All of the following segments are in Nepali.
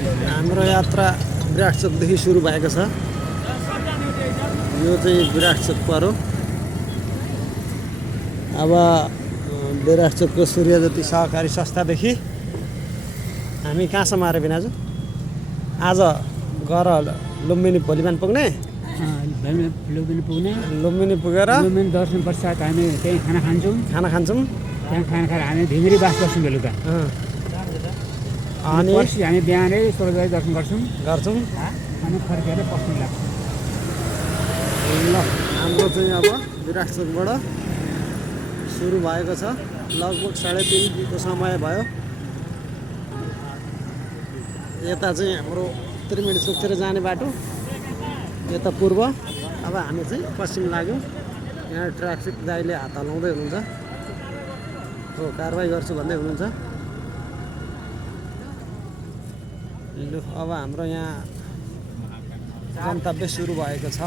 हाम्रो यात्रा विराट चोकदेखि सुरु भएको छ। यो चाहिँ विराट चोक पऱ्यो। अब विराट चोकको सूर्यज्योति सहकारी संस्थादेखि हामी कहाँसम्म आएर बिनाजु आज गएर लुम्बिनी भोलि बिहान पुग्ने। लुम्बिनी पुग्ने, लुम्बिनी पुगेर लुम्बिनी दर्शन पश्चात हामी त्यहीँ खाना खान्छौँ। त्यहाँ खाना खाएर हामी ढिमिरी बास बस्छौँ बेलुका। अनि पर्सि हामी बिहानै स्वर्गद्वार दर्शन गर्छौँ अनि फर्केर पस्नु लाग्छ। ल हाम्रो चाहिँ अब विराट चोकबाट सुरु भएको छ। लगभग 3:30 को समय भयो। यता चाहिँ हाम्रो त्रिवेणी चोकतिर जाने बाटो, यता पूर्व। अब हामी चाहिँ पश्चिम लाग्यौँ। यहाँ ट्राफिक दाइले हात हल्लाउँदै हुनुहुन्छ, हो कारवाही गर्छु भन्दै हुनुहुन्छ। लु अब हाम्रो यहाँ गन्तव्य सुरु भएको छ।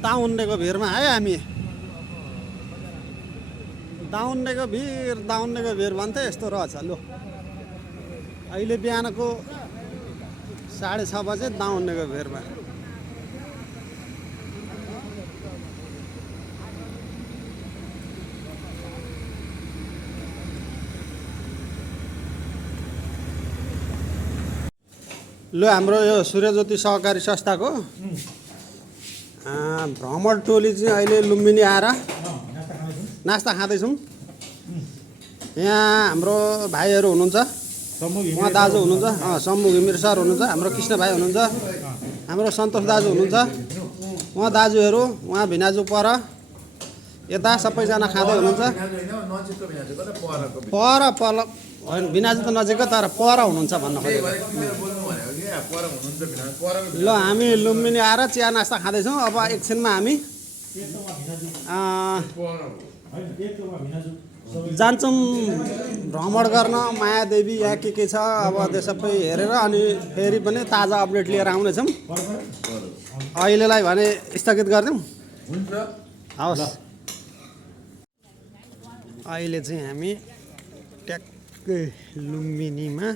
दाउन्डेको भिरमा आयो हामी। दाउन्डेको भिर भन्थे यस्तो रहेछ। लु अहिले बिहानको 6:30 बजे दाउन्डेको भिरमा। ल हाम्रो यो सूर्यज्योति सहकारी संस्थाको भ्रमण टोली चाहिँ अहिले लुम्बिनी आएर नास्ता खाँदैछौँ। यहाँ हाम्रो भाइहरू हुनुहुन्छ, उहाँ दाजु हुनुहुन्छ, शम्भु घिमिर सर हुनुहुन्छ, हाम्रो कृष्ण भाइ हुनुहुन्छ, हाम्रो सन्तोष दाजु हुनुहुन्छ, उहाँ दाजुहरू, उहाँ भिनाजु पर यता सबैजना खाँदै हुनुहुन्छ। पर होइन भिनाजु त नजिकै तर पर हुनुहुन्छ भन्नु खोजेको। ल हामी लुम्बिनी आएर चिया नास्ता खाँदैछौँ। अब एकछिनमा हामी जान्छौँ भ्रमण गर्न मायादेवी यहाँ के छ अब त्यो सबै हेरेर अनि फेरि पनि ताजा अपडेट लिएर आउनेछौँ। अहिलेलाई भने स्थगित गरिदिउँ। हवस्। अहिले चाहिँ हामी ट्याक्कै लुम्बिनीमा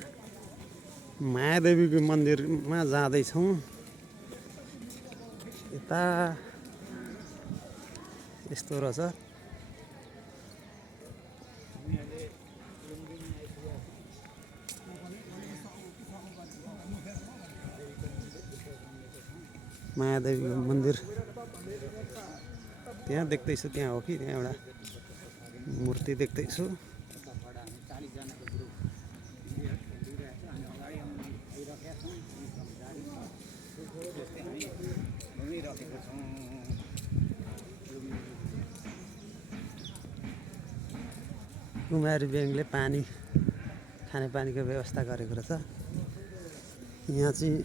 मायादेवीको मन्दिरमा जाँदैछौँ। यता यस्तो रहेछ। मायादेवीको मन्दिर त्यहाँ देख्दैछु, त्यहाँ हो कि त्यहाँ एउटा मूर्ति देख्दैछु। कुमारी ब्याङ्कले पानी खानेपानीको व्यवस्था गरेको रहेछ। यहाँ चाहिँ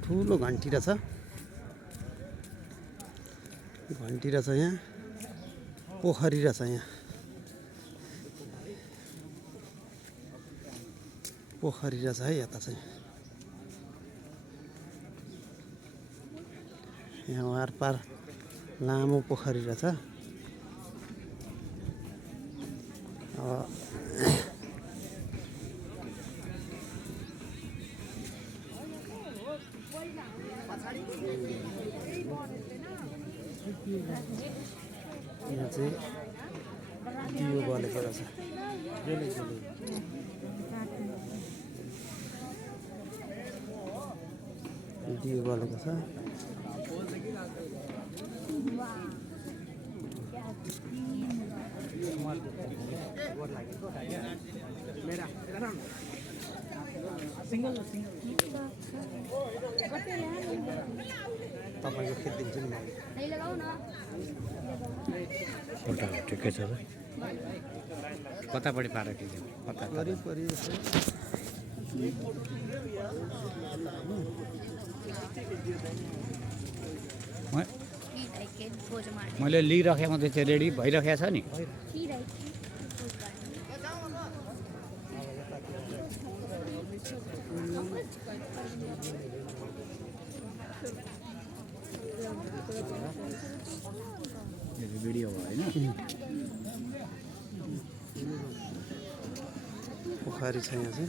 ठुलो घन्टी रहेछ। यहाँ पोखरी रहेछ। यहाँ पोखरी रहेछ है। यता चाहिँ यहाँ वारपार लामो पोखरी रहेछ। यहाँ चाहिँ दियो बलेको रहेछ। दियो बलेको छ। तपाईँको खेत दिन्छु नि फोटो ठिकै छ र कतापट्टि पारेको थियो कता वरिपरि मैले लिइराखेँ मात्रै चाहिँ रेडी भइराखेको छ नि। भिडियो भयो होइन। पोखरी छ यहाँ चाहिँ।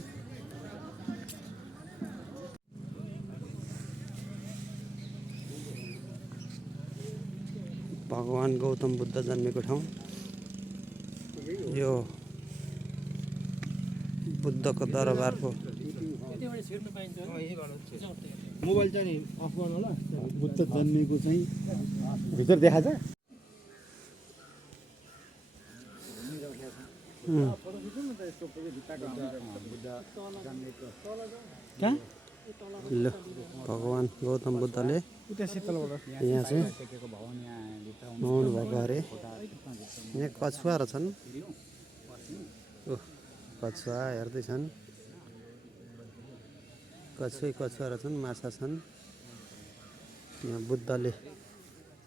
भगवान गौतम बुद्ध जन्मेको ठाउँ यो बुद्धको दरबारको मोबाइल चाहिँ नि अफ गर्नु होला। बुद्ध जन्मेको चाहिँ भित्र देखाछ। कहाँ ल भगवान गौतम बुद्धले यहाँ चाहिँ नुहाउनु भएको अरे। यहाँ कछुवा रहेछन्। कछुवा हेर्दैछन्। कछुवा रहेछन्, माछा छन्। यहाँ बुद्धले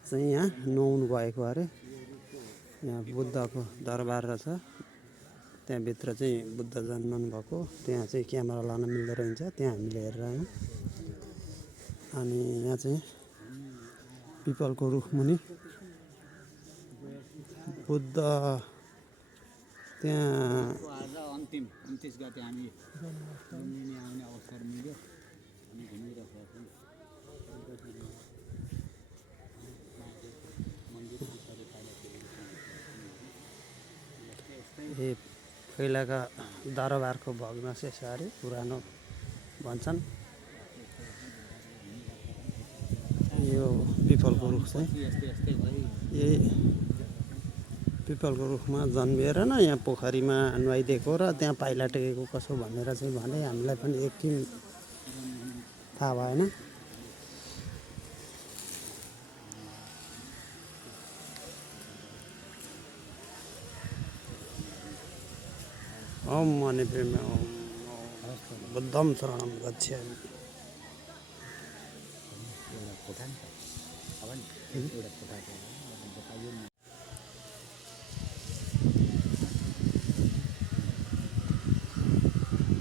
चाहिँ यहाँ नुहाउनु भएको अरे। यहाँ बुद्धको दरबार रहेछ। त्यहाँभित्र चाहिँ बुद्ध जन्मनु भएको। त्यहाँ चाहिँ क्यामेरा लान मिल्दो रहन्छ, त्यहाँ हामीले हेरेर आयौँ। अनि यहाँ चाहिँ पिपलको रुखमुनि बुद्ध त्यहाँ आज अन्तिम 29 गते हामी लुम्बिनी आउने अवसर मिल्यो अनि घुमिरहेको छौँ। ए पहिलाका दरबारको भग्नावशेष अरे, पुरानो भन्छन्। यो पिपलको रुख चाहिँ यही पिपलको रुखमा जन्मिएर न यहाँ पोखरीमा नुहाइदिएको र त्यहाँ पाइला टेकेको कसो भनेर चाहिँ भने हामीलाई पनि एकछिन थाहा भएन। ओम मणि प्रेम ओम बुद्धम शरणम गच्छामि।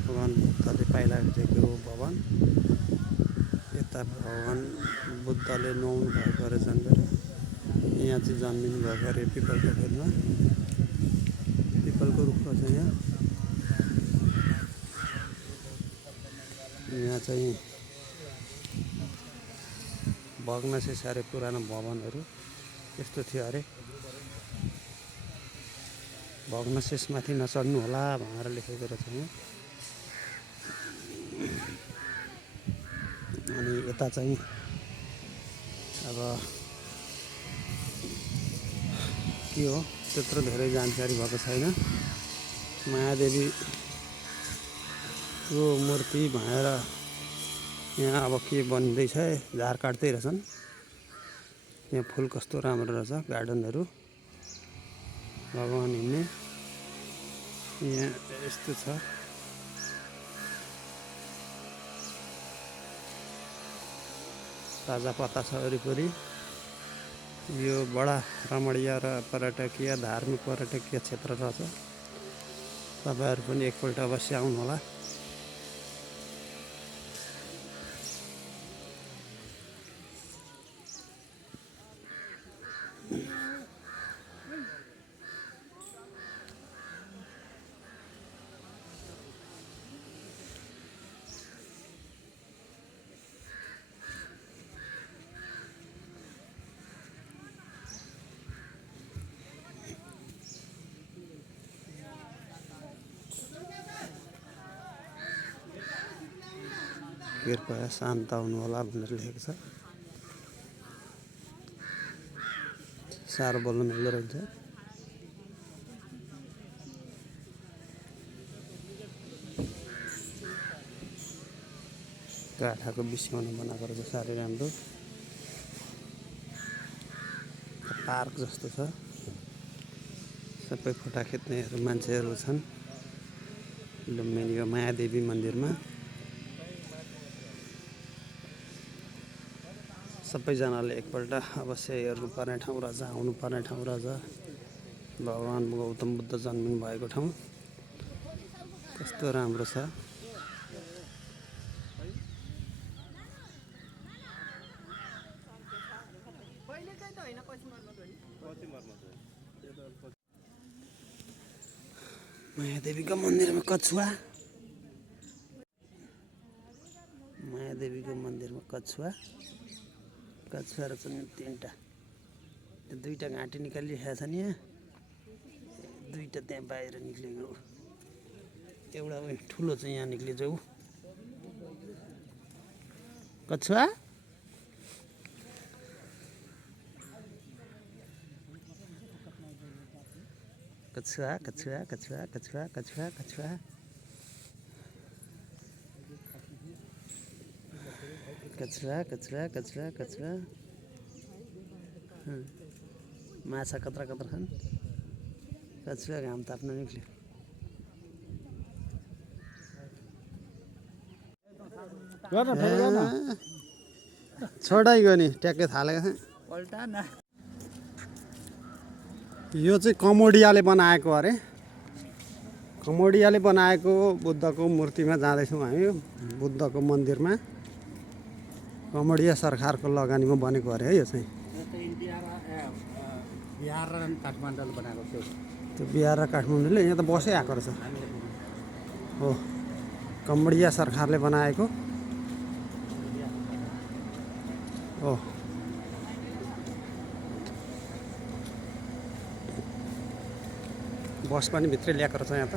भगवान बुद्धले पाइला टेकेको भवन। यता भगवान बुद्धले नुहाउनु भएको अरे जन्मेर। यहाँ चाहिँ जन्मिनु भएको अरे पिपलको फेदमा। पिपलको रुख छ यहाँ। यहाँ चाहिँ भग्नावशेष अरे, पुरानो भवनहरू यस्तो थियो अरे। भग्नावशेषमाथि नचढ्नु होला भनेर लेखेको रहेछ यहाँ। अनि यता चाहिँ अब के हो त्यत्रो धेरै जानकारी भएको छैन। मायादेवीको मूर्ति भनेर यहाँ अब के बन्दैछ, झार काट्दै रहेछन्। यहाँ फुल कस्तो राम्रो रहेछ, गार्डनहरू, भगवान हिँड्ने। यहाँ यस्तो छ। ताजा पत्ता छ वरिपरि। यो बडा रमणीय र पर्यटकीय धार्मिक पर्यटकीय क्षेत्र रहेछ। तपाईँहरू पनि एकपल्ट अवश्य आउनु होला। कृपया शान्त हुनु होला भनेर लेखेको छ। साह्रो बोल्नु मिल्दो रहेछ। काठको बिस्याउनु बनाएको रहेछ, साह्रै राम्रो। पार्क जस्तो छ। सबै फोटा खिच्नेहरू मान्छेहरू छन् लुम्बिनीको मायादेवी मन्दिरमा। सबैजनाले एकपल्ट अवश्य हेर्नुपर्ने ठाउँ रहेछ, आउनुपर्ने ठाउँ रहेछ। भगवान गौतम बुद्ध जन्मिनु भएको ठाउँ कस्तो राम्रो छ। मायादेवीको मन्दिरमा कछुवा देवीको मन्दिरमा कछुवा रहेछन् 3टा। त्यो 2टा घाँटी निकालिरहेको छ नि, यहाँ 2टा त्यहाँ बाहिर निक्लेको, एउटा ठुलो चाहिँ यहाँ निक्लिन्छ। ऊ कछुवा कछुवा कछुवा कछुवा कछुवा कछुवा कछुवा कछुवा कछुवा कछुवा कछुवा माछा कत्रा कत्रा छन्। कछुवा घाम ताप्न निक्ल्यो। छोडाइ गयो नि, ट्याक्कै थालेको छ। यो चाहिँ कमोडियाले बनाएको अरे। कमोडियाले बनाएको बुद्धको मूर्तिमा जाँदैछौँ हामी। बुद्धको मन्दिरमा कमोडिया सरकारको लगानीमा बनेको अरे है यो चाहिँ। बिहार र काठमाडौँले बनाएको थियो। त्यो बिहार र काठमाडौँले यहाँ त बसै आएको रहेछ हो। कमोडिया सरकारले बनाएको हो। बस पनि भित्रै ल्याएको रहेछ यहाँ त,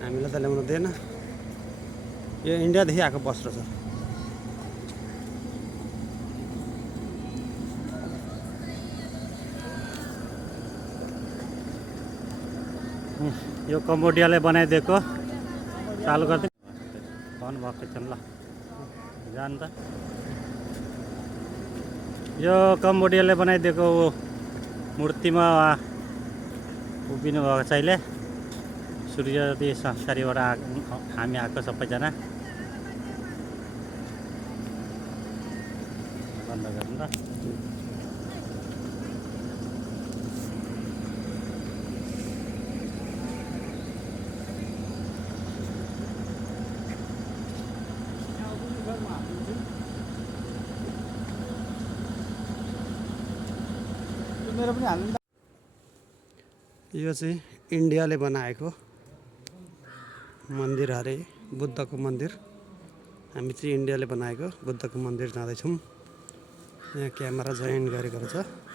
हामीलाई त ल्याउनु दिएन। यो इन्डियादेखि आएको बस रहेछ। यो कम्बोडियाले बनाइदिएको चालु गरिदिनु भन्नुभएको छ ल जान त। यो कम्बोडियाले बनाइदिएको मूर्तिमा उभिनु भएको छ अहिले। सूर्योदय संस्कारीबाट हामी आएको सबैजना। बन्द गर्नु त। यो चाहिँ इन्डियाले बनाएको मन्दिर अरे, बुद्धको मन्दिर। हामी चाहिँ इन्डियाले बनाएको बुद्धको मन्दिर जाँदैछौँ। यहाँ क्यामेरा जोइन गरेको रहेछ।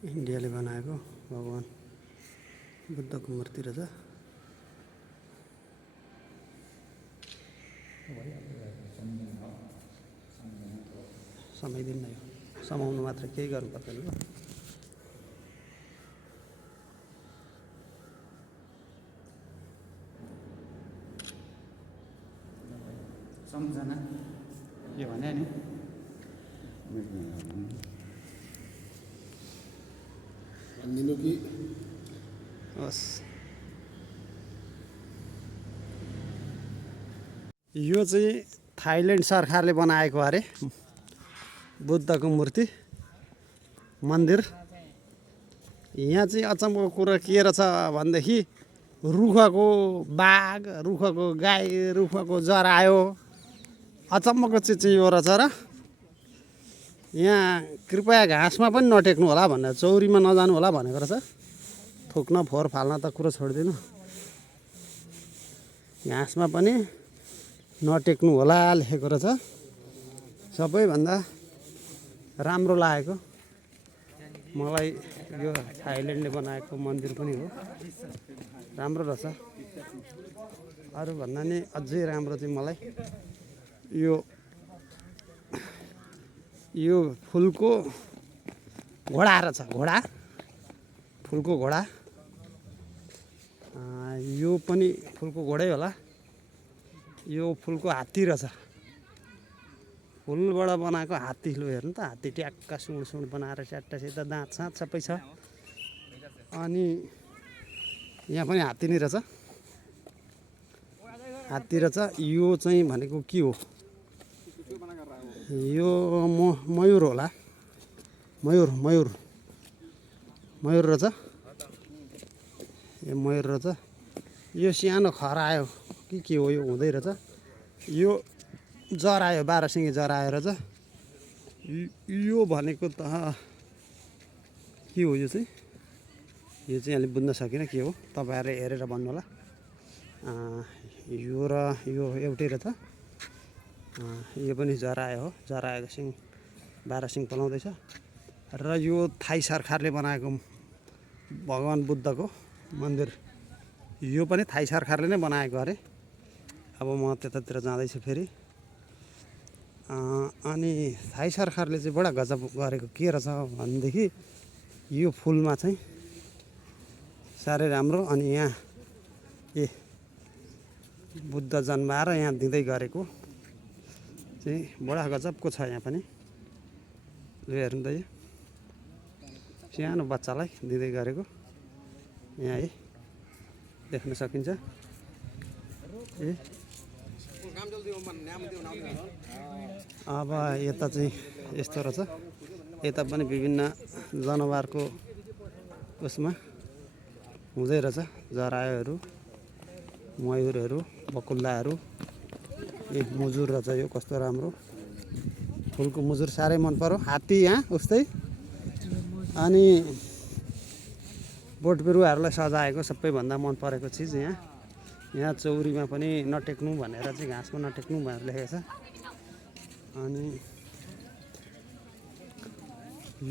इन्डियाले बनाएको भगवान् बुद्धको मूर्ति रहेछ। समाइदिन्न, यो समाउनु मात्र, केही गर्नु पर्दैन। सम्झना के भने नि भनिदिनु कि हस्। यो चाहिँ थाइल्यान्ड सरकारले बनाएको अरे बुद्धको मूर्ति मन्दिर। यहाँ चाहिँ अचम्मको कुरा के रहेछ भनेदेखि रुखको बाघ, रुखको गाई, रुखको जरायो, अचम्मको चिज चाहिँ यो रहेछ। र यहाँ कृपया घाँसमा पनि नटेक्नु होला भनेर, चौरीमा नजानु होला भनेको रहेछ। थुक्न फोहोर फाल्न त कुरो छोडिदिनु, घाँसमा पनि नटेक्नु होला लेखेको रहेछ। सबैभन्दा राम्रो लागेको मलाई यो थाइल्यान्डले बनाएको मन्दिर पनि हो, राम्रो रहेछ। अरूभन्दा नि अझै राम्रो चाहिँ मलाई यो फुलको घोडा रहेछ। घोडा, फुलको घोडा। यो पनि फुलको घोडै होला यो फुलको हात्ती रहेछ फुलबाट बनाएको हात्ती लु हेर्नु त हात्ती ट्याक्का सुँड बनाएर च्याट्टा सिधा दाँत साँत सबै छ अनि यहाँ पनि हात्ती नै रहेछ हात्ती रहेछ यो चाहिँ भनेको के हो यो मयूर होला मयूर रहेछ यो मयूर रहेछ यो सानो खरायो के हो यो हुँदै रहेछ यो जरायो 12 सिङे जरायो रहेछ यो भनेको त के हो यो चाहिँ अलि बुझ्न सकिनँ के हो तपाईँहरूले हेरेर भन्नु होला यो र यो एउटै रहेछ यो पनि जरायो हो जराएको सिङ 12 सिङ पलाउँदैछ र यो थाई सरकारले बनाएको भगवान् बुद्धको मन्दिर यो पनि थाई सरकारले नै बनाएको अरे अब म त्यतातिर जाँदैछु फेरि अनि थाई सरकारले चाहिँ बडा गजब गरेको के रहेछ भनेदेखि यो फुलमा चाहिँ साह्रै राम्रो अनि यहाँ बुद्ध जन्माएर यहाँ दिँदै गरेको चाहिँ बडा गजबको छ यहाँ पनि हेर्नु त यो सानो बच्चालाई दिँदै गरेको यहाँ है देख्न सकिन्छ अब यता चाहिँ यस्तो रहेछ यता पनि विभिन्न जनावरको उसमा हुँदै रहेछ जरायोहरू मयूरहरू बकुल्लाहरू मुजुर रहेछ यो कस्तो राम्रो फुलको मुजुर साह्रै मन पर्यो हात्ती यहाँ उस्तै अनि बोट बिरुवाहरूलाई सजाएको सबैभन्दा मन परेको चिज यहाँ चौरीमा पनि नटेक्नु भनेर चाहिँ घाँसमा नटेक्नु भनेर लेखेको छ अनि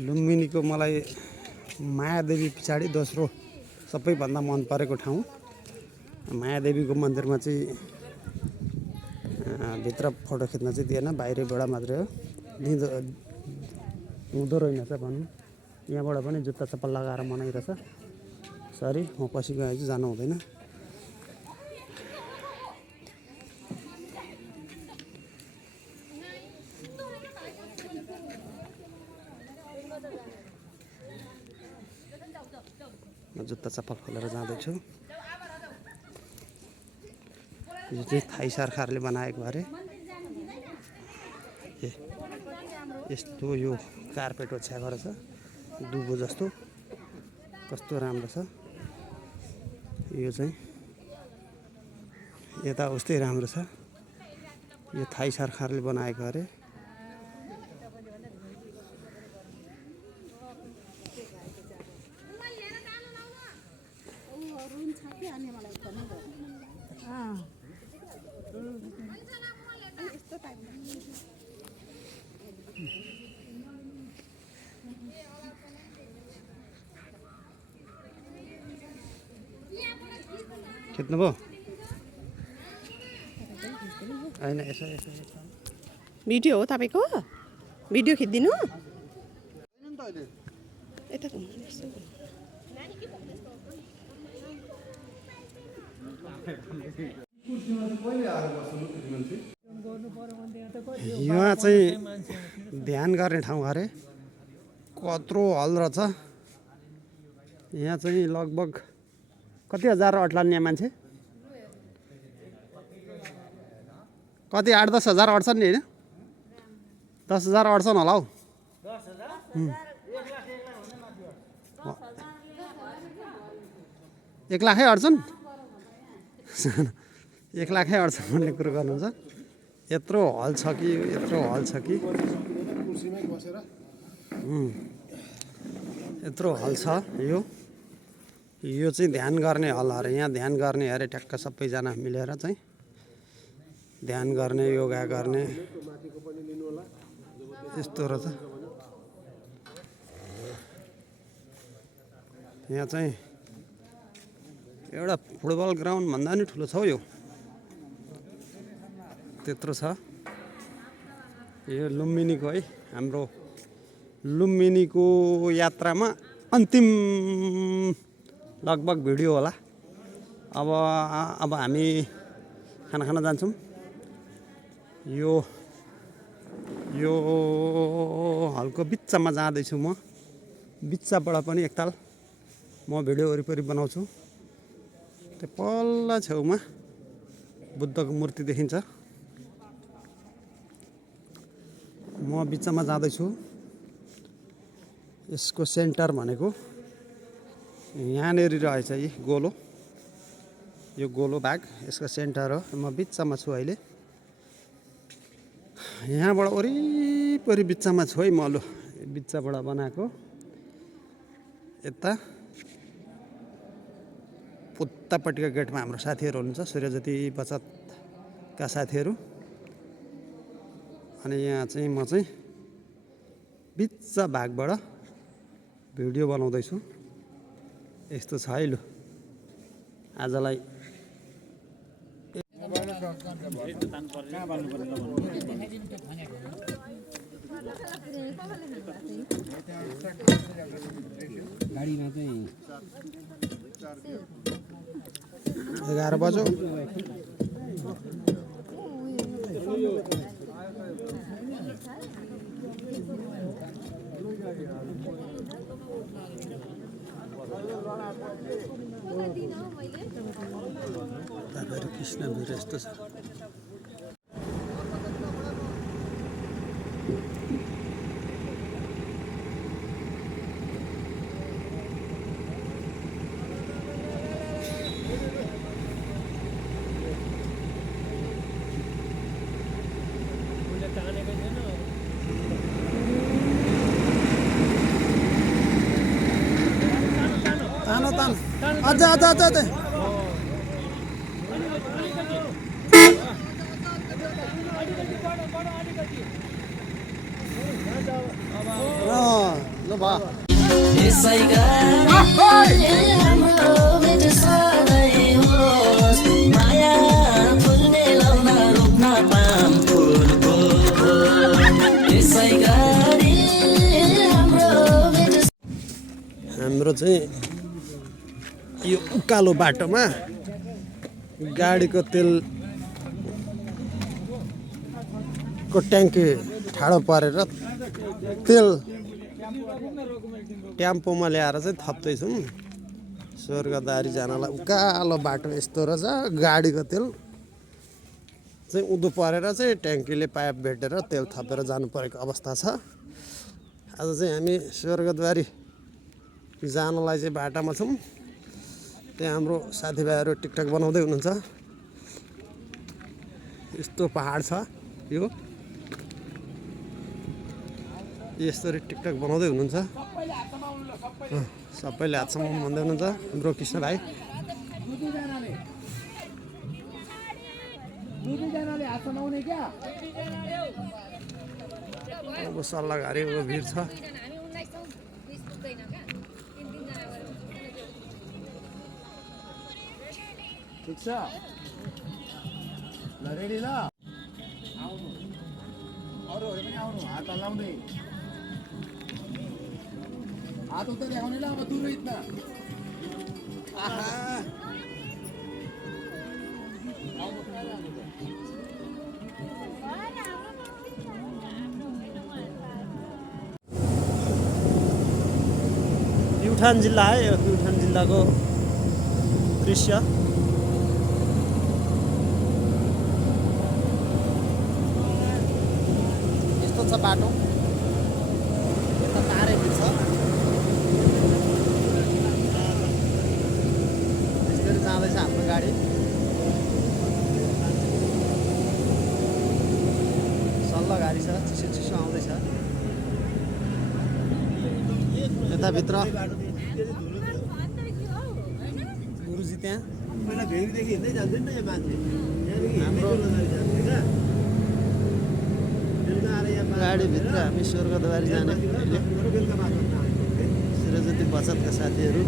लुम्बिनीको मलाई मायादेवी पछाडि दोस्रो सबैभन्दा मन परेको ठाउँ मायादेवीको मन्दिरमा चाहिँ भित्र फोटो खिच्न चाहिँ दिएन बाहिरबाट मात्रै हो हुँदो रहेनछ भनौँ यहाँबाट पनि जुत्ता चप्पल लगाएर मनाइरहेछ सरी म पछि गएँ चाहिँ जानु हुँदैन म जुत्ता चप्पल खोलेर जाँदैछु यो चाहिँ थाई सरकारले बनाएको अरे यस्तो यो कार्पेट ओछ्याएको रहेछ दुबो जस्तो कस्तो राम्रो छ यो चाहिँ यता उस्तै राम्रो छ यो थाई सरकारले बनाएको अरे खिच्नुभयो होइन यसो भिडियो हो तपाईँको भिडियो खिचिदिनु यहाँ चाहिँ ध्यान गर्ने ठाउँ अरे कत्रो हल रहेछ यहाँ चाहिँ लगभग कति हजार अट्लान् यहाँ मान्छे कति 8-10 हजार अट्छन् नि होइन 10,000 अट्छन् होला हौ 1 लाखै अट्छन् 1 लाखै अट्छन् भन्ने कुरो गर्नुहुन्छ यत्रो हल छ कि यत्रो हल छ यो चाहिँ ध्यान गर्ने हल अरे यहाँ ध्यान गर्ने अरे ट्याक्क सबैजना मिलेर चाहिँ ध्यान गर्ने योगा गर्ने यस्तो रहेछ यहाँ चाहिँ एउटा फुटबल ग्राउन्ड भन्दा नि ठुलो छ हौ यो त्यत्रो छ यो लुम्बिनीको है हाम्रो लुम्बिनीको यात्रामा अन्तिम लगभग भिडियो होला अब हामी खाना खान जान्छौँ यो यो हलको बिच्चामा जाँदैछु म। बिच्चाबाट पनि एकताल म भिडियो वरिपरि बनाउँछु। त्यो पल्ला छेउमा बुद्धको मूर्ति देखिन्छ। म बिच्चामा जाँदैछु। यसको सेन्टर भनेको यहाँनेरि रहेछ। यी गोलो, यो गोलो भाग यसको सेन्टर हो। म बिच्चामा छु अहिले। यहाँबाट वरिपरि बिच्चामा छु है म। लो बिच्चाबाट बनाएको यता उतापट्टिको गेटमा हाम्रो साथीहरू हुनुहुन्छ, सूर्यज्योति बचतका साथीहरू। अनि यहाँ चाहिँ म चाहिँ बिच्चा भागबाट भिडियो बनाउँदैछु। यस्तो छ है। लु आजलाई गाडीमा चाहिँ 11 बज्यो। कृष्ण भिर यस्तो छ। तानो तानो अझ अझ अझ अझ ल भा हाम्रो चाहिँ यो उकालो बाटोमा गाडीको तेलको ट्याङ्की ठाडो परेर तेल ट्याम्पोमा ल्याएर चाहिँ थप्दैछौँ स्वर्गद्वारी जानलाई। उकालो बाटो यस्तो रहेछ। गाडीको तेल चाहिँ उँधो परेर चाहिँ ट्याङ्कीले पाइप भेटेर तेल थपेर जानु परेको अवस्था छ। आज चाहिँ हामी स्वर्गद्वारी जानलाई चाहिँ बाटामा छौँ। त्यहाँ हाम्रो साथीभाइहरू टिकटक बनाउँदै हुनुहुन्छ। यस्तो पहाड छ यो। यसरी टिकटक बनाउँदै हुनुहुन्छ। सबैले हातसम्म भन्दै हुनुहुन्छ हाम्रो कृष्ण भाइ। अब सल्लाहघारीको भिड छ। ठिक छ ल रेडी ल आउनु अरूहरू पनि आउनु हात हल्लाउँदै हात उता देखाउने ल अब दूर इतना प्युठान जिल्ला है यो। प्युठान जिल्लाको दृश्य यस्तो छ। बाटो यता तारै छ। यसरी जाँदैछ हाम्रो गाडी। सल्लाहघारी छ। चिसो चिसो आउँदैछ यताभित्र। गुरुजी त्यहाँ पहिला भेगदेखि हिँड्दै जान्थ्यो नि त यो मान्छे। हाम्रो गाडीभित्र हामी स्वर्गद्वारी जाने सूर्यज्योति बचतका साथीहरू,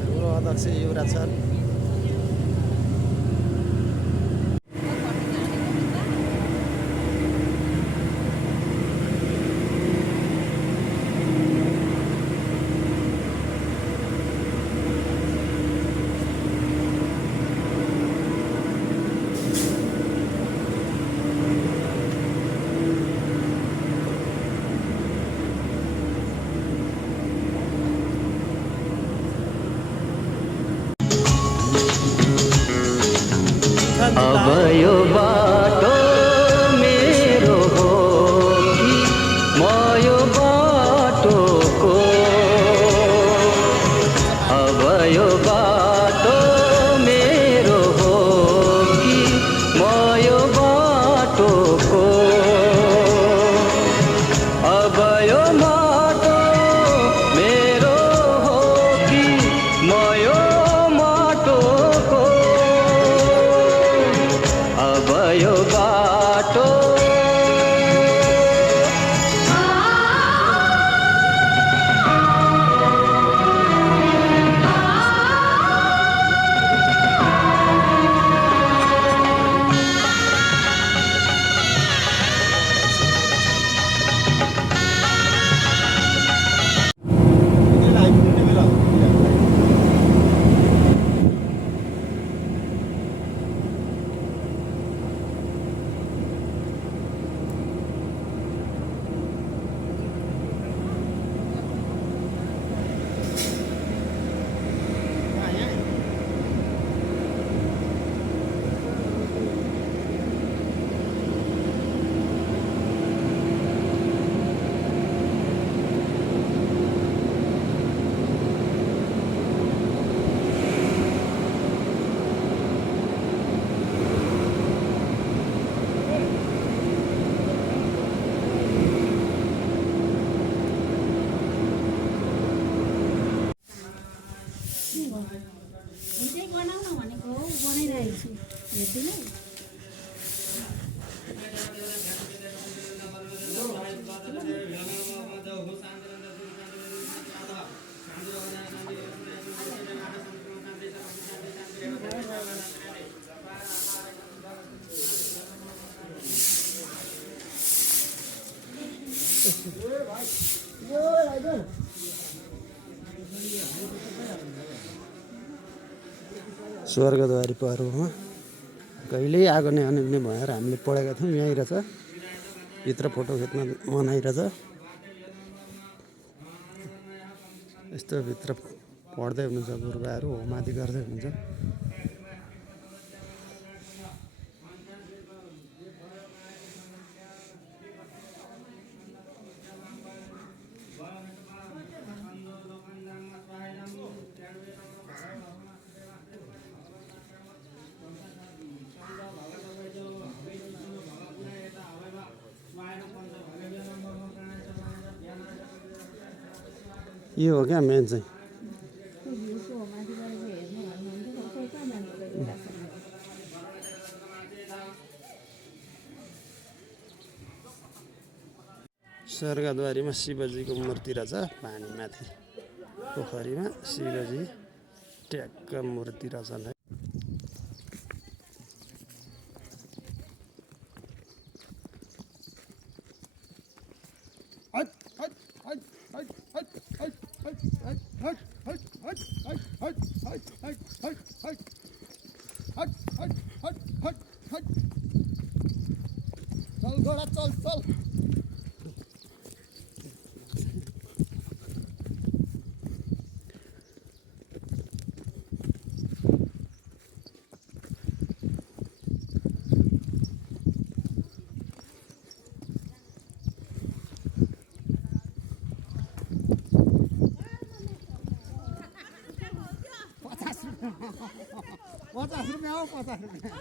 हाम्रो अध्यक्ष युवराज सर। यो बाटो मेरो हो कि म यो बाटोको अब यो माटो मेरो हो कि म यो माटोको अब यो बाटो स्वर्गद्वारी पर्वमा कहिल्यै आगो नै अनिग्ने भएर हामीले पढेका थियौँ। यहीँ रहेछ, भित्र फोटो खिच्न मनाइ रहेछ। यस्तो भित्र पढ्दै हुनुहुन्छ गुरुबाहरू, होमादि गर्दै हुनुहुन्छ। यो हो क्या मेन चाहिँ। स्वर्गद्वारीमा शिवजीको मूर्ति रहेछ, पानीमाथि पोखरीमा शिवजी ट्याक्क मूर्ति रहेछ। चल घोडा चल चल। पचास रुपियाँ हो, 50 रुपियाँ।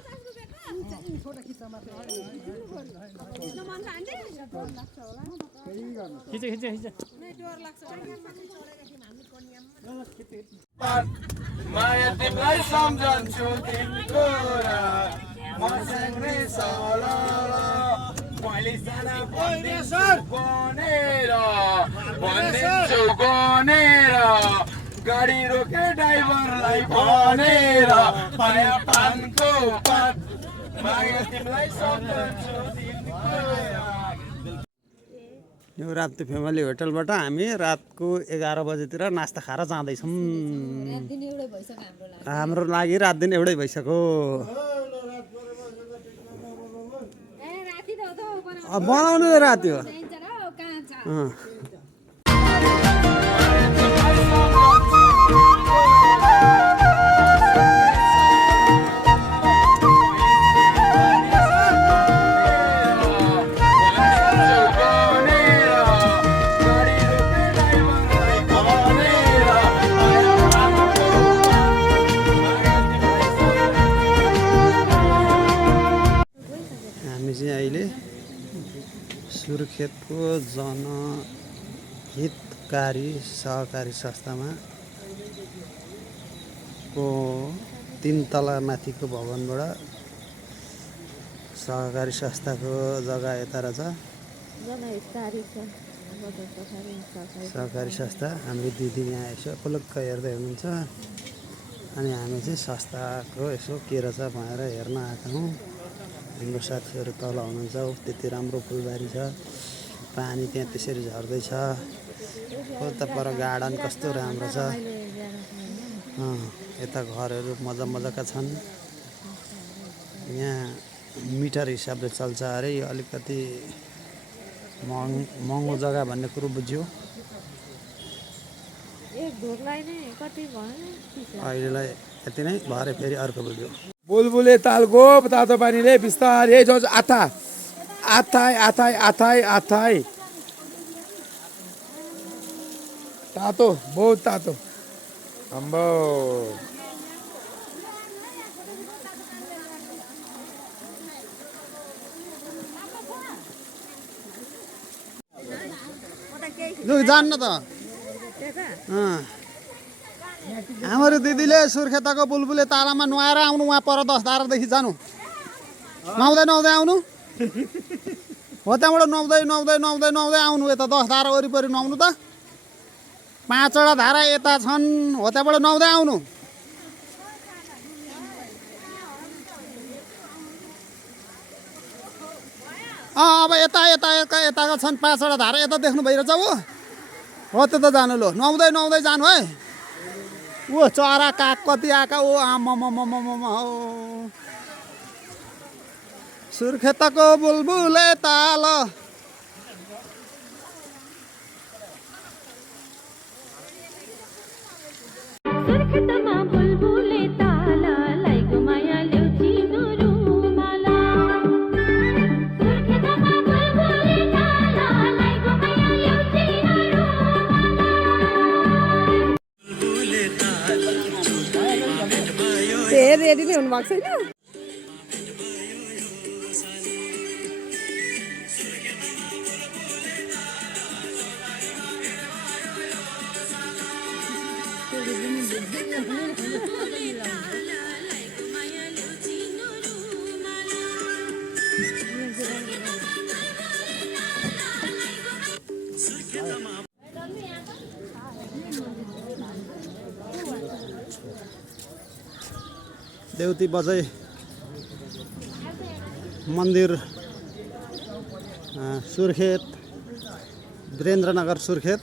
माया तिमीलाई सम्झन्छु तिम्रो म सँगै सला मैले साना भनिदिन्छु गनेर गाडी रोके ड्राइभरलाई भनेर पाया पानको पात माया तिमीलाई सम्झन्छु यो राप्ती फ्यामिली होटलबाट हामी रातको 11 बजेतिर नास्ता खाएर जाँदैछौँ। हाम्रो लागि रात दिन एउटै भइसक्यो। बनाउनु राति हो। सुर्खेतको जनहितकारी सहकारी संस्थामा को 3 तला माथिको भवनबाट सहकारी संस्थाको जग्गा यता रहेछ। सहकारी संस्था हाम्रो दिदी यहाँ यसो पुलुक्क हेर्दै हुनुहुन्छ अनि हामी चाहिँ संस्थाको यसो के रहेछ भनेर हेर्न आएका हौँ। हाम्रो साथीहरू तल हुनुहुन्छ। त्यति राम्रो फुलबारी छ, पानी त्यहाँ त्यसरी झर्दैछ। उता पर गार्डन कस्तो राम्रो छ। यता घरहरू मजा मजाका छन्। यहाँ मिटर हिसाबले चल्छ अरे, यो अलिकति महँगो जग्गा भन्ने कुरो बुझ्यो। अहिलेलाई यति नै भरे फेरि अर्को बुझ्यो। बुलबुले तालको तातो पानीले बिस्तारै जोज आथाई तातो, बहुत तातो। अम्बो लु जान्न त। हाम्रो दिदीले सुर्खेतको बुलबुले तालामा नुहाएर आउनु, उहाँ पर 10 धारादेखि जानु, नुहाउँदै आउनु हो। त्यहाँबाट नुहाउँदै आउनु यता 10 धारा वरिपरि नुहाउनु त। 5वटा धारा यता छन्, हो त्यहाँबाट नुहाउँदै आउनु। अब यताका छन् 5वटा धारा, यता देख्नु भइरहेछ हो त्यता जानु। लो नुहाउँदै जानु है। ओ चरा काग कति आएका, ओ आम्मामामामामा हो। सुर्खेतको बुलबुले ताल सुर्खेतमा बुलबुले ताल लाइगो माया ल्याउची रुमाला। सुर्खेतमा बुलबुले ताल लाइगो माया ल्याउची रुमाला। रेडी नै हुनुभएको छैन? देउती बजै मन्दिर सुर्खेत, वीरेन्द्रनगर सुर्खेत।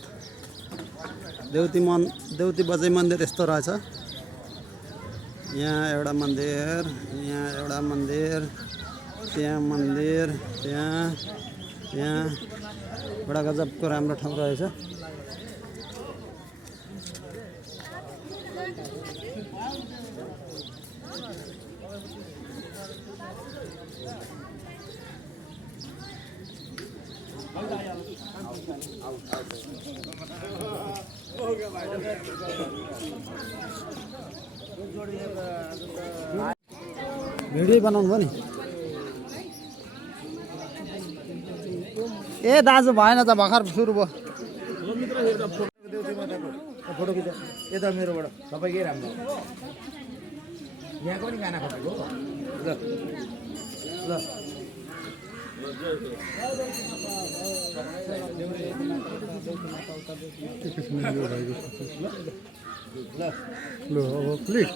देउती बजै मन्दिर यस्तो रहेछ। यहाँ एउटा मन्दिर, यहाँ एउटा मन्दिर, त्यहाँ मन्दिर, त्यहाँ बडा गजबको राम्रो ठाउँ रहेछ। भिडियो बनाउनु भयो नि। ए दाजु भएन त, भर्खर सुरु भयो। फोटो खिच यता मेरोबाट सबैकै राम्रो। यहाँको नि गाना खपेको ल ल ल अब क्लिक।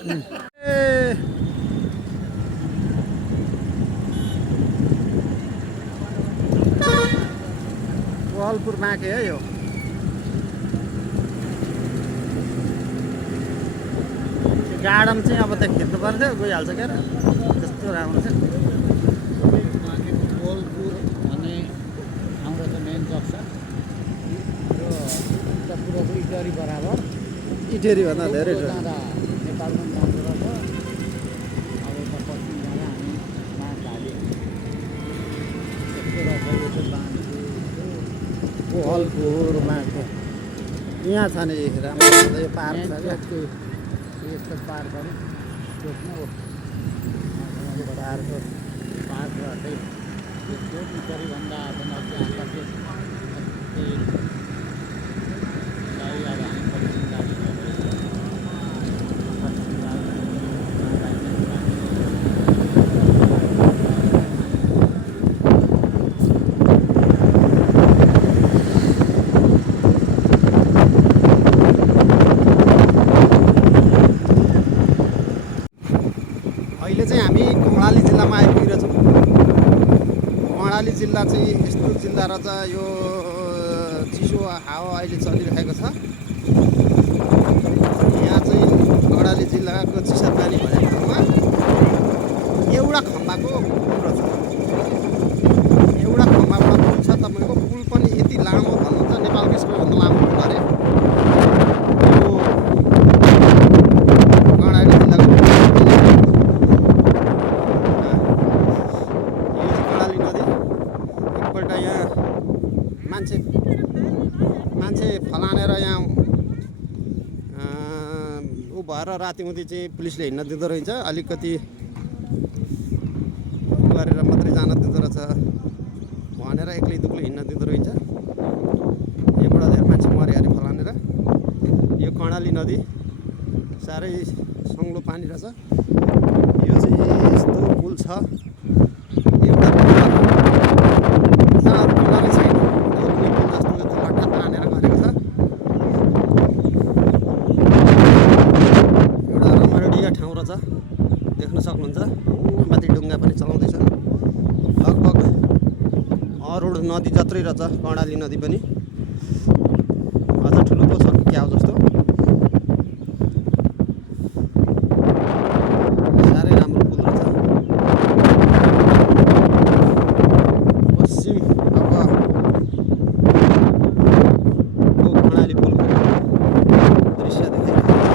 कोहलपुर माके है यो। गार्डन चाहिँ अब त्यहाँ खिच्नु पर्थ्यो, गइहाल्छ क्या त्यस्तो राम्रो छ। कोहलपुर भन्ने हाम्रो त मेन जंक्सन र उता पुरोको इटरी बराबर। इटेरी भन्दा धेरै छ। जाँदा नेपालमा जाँदो रहेछ। अब त पश्चिम जाँदा हामी बाँसघारी यस्तो रहेछ। यो चाहिँ बाँसको कोहलपुर माके यहाँ छ नि राम्रो यो पार्क छ क्या। यस्तो पार्कहरू सोच्नु पार्कबाटै त्यो गरिभन्दा नजिक हाल्दा चाहिँ अब हामी पनि चिन्ता अहिले चाहिँ हामी कर्णाली जिल्लामा आइपुगिरहेछौँ। कर्णाली जिल्ला चाहिँ यस्तो जिल्ला रहेछ, यो चिसो हावा अहिले चलिरहेको छ। यहाँ चाहिँ कर्णाली जिल्लाको चिसापानी भन्ने ठाउँमा एउटा खम्बाको पुल रहेछ। एउटा खम्बाबाट पुल छ। तपाईँको पुल पनि यति लामो भन्नुहुन्छ, नेपालकै सबैभन्दा लामो पुल अरे यो कर्णाली जिल्लाको मान्छे फलानेर यहाँ ऊ भएर राति हुँदै चाहिँ पुलिसले हिँड्न दिँदो रहेछ। अलिकति गरेर मात्रै जान दिँदो रहेछ भनेर एक्लै दुक्लै हिँड्न दिँदो रहेछ। यहाँबाट धेरै मान्छे मऱ्यो अरे फलानेर। यो कर्णाली नदी साह्रै सङ्लो पानी रहेछ। यो चाहिँ यस्तो पुल छ। एउटा देख्न सक्नुहुन्छ। माथि डुङ्गा पनि चलाउँदैछन्। लगभग अरूण नदी जत्रै रहेछ कर्णाली नदी पनि। अझ ठुलो पो छ क्या हो जस्तो। साह्रै राम्रो पुल रहेछ। पश्चिम अब कर्णाली पुलको दृश्य देखाइरहेको छ।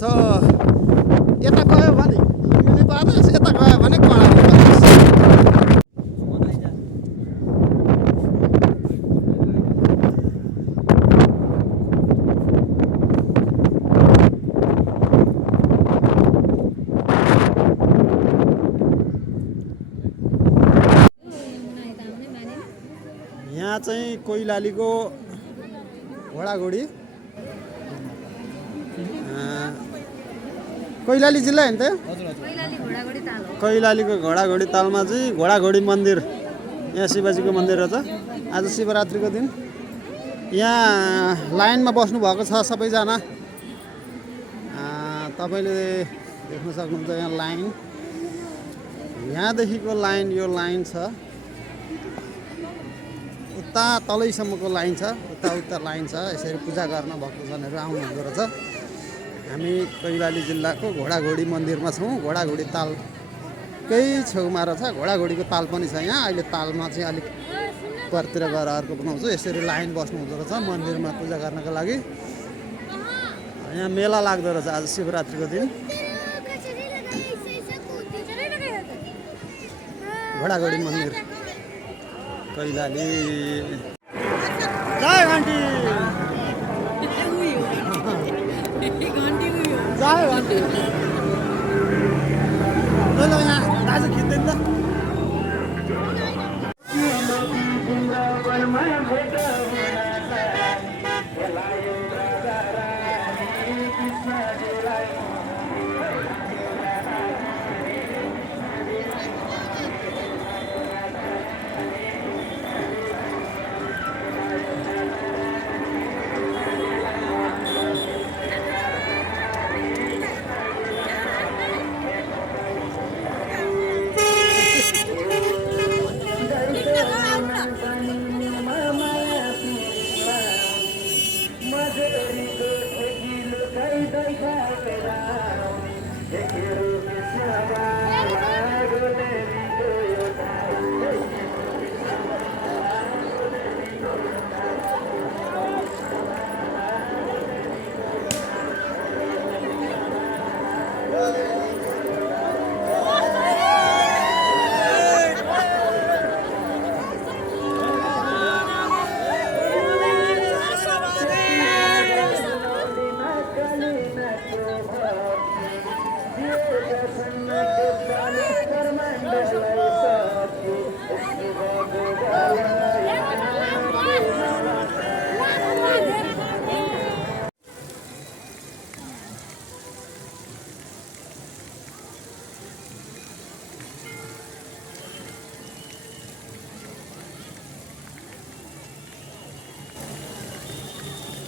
छ यता गयो भने हिँड्ने पार्दैछ यता गयो भने कडाली पर्दैछ यहाँ चाहिँ कोइलालीको घोडाघोडी कोइलाली जिल्ला होइन त कैलालीको घोडाघोडी तालमा चाहिँ घोडाघोडी मन्दिर यहाँ शिवजीको मन्दिर रहेछ आज शिवरात्रिको दिन यहाँ लाइनमा बस्नु भएको छ सबैजना तपाईँले देख्न सक्नुहुन्छ यहाँ लाइन यहाँदेखिको लाइन यो लाइन छ उता तलैसम्मको लाइन छ उता लाइन छ यसरी पूजा गर्न भक्तजनहरू आउनुहुँदो रहेछ हामी कैलाली जिल्लाको घोडाघोडी मन्दिरमा छौँ घोडाघोडी तालकै छेउमा रहेछ घोडाघोडीको ताल पनि छ यहाँ अहिले तालमा चाहिँ अलिक परतिर गएर अर्को बनाउँछु यसरी लाइन बस्नु हुँदो रहेछ मन्दिरमा पूजा गर्नको लागि यहाँ मेला लाग्दो रहेछ आज शिवरात्रिको दिन घोडाघोडी मन्दिर कैलाली जय घन्टी जय घन्टी ल यहाँ दाजु खिच्दैन त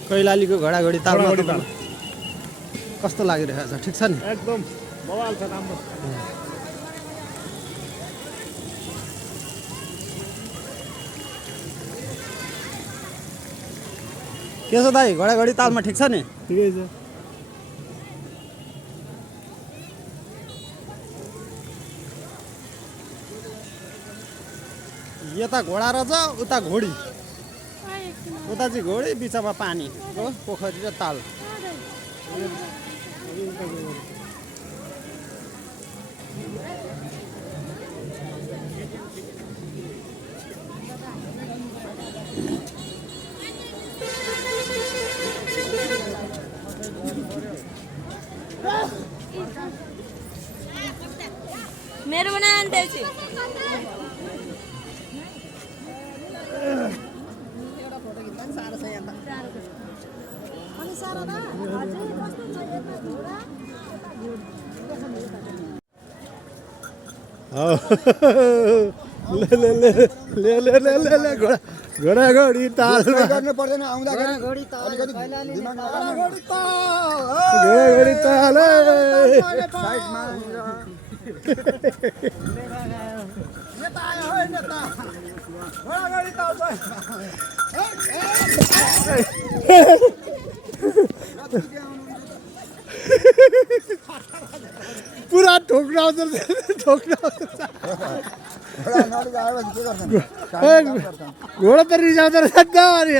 कैलालीको घोडाघोडी तालमा कस्तो लागिरहेको छ ठिक छ नि एकदम बवाल छ राम्रो के छ दाइ घोडाघोडी तालमा ठिक छ नि ठिकै छ यता घोडा रहेछ उता घोडी उता चाहिँ घोडी बिचमा पानी हो पोखरी र ताल मेरो बनान त्यसै घोडाघोडी ताल गर्नु पर्दैन आउँदाखेरि घोडाघोडी ताल पुरा ठोक्राउँछ घोडा त रिसाउँदो रहेछ नि त अनि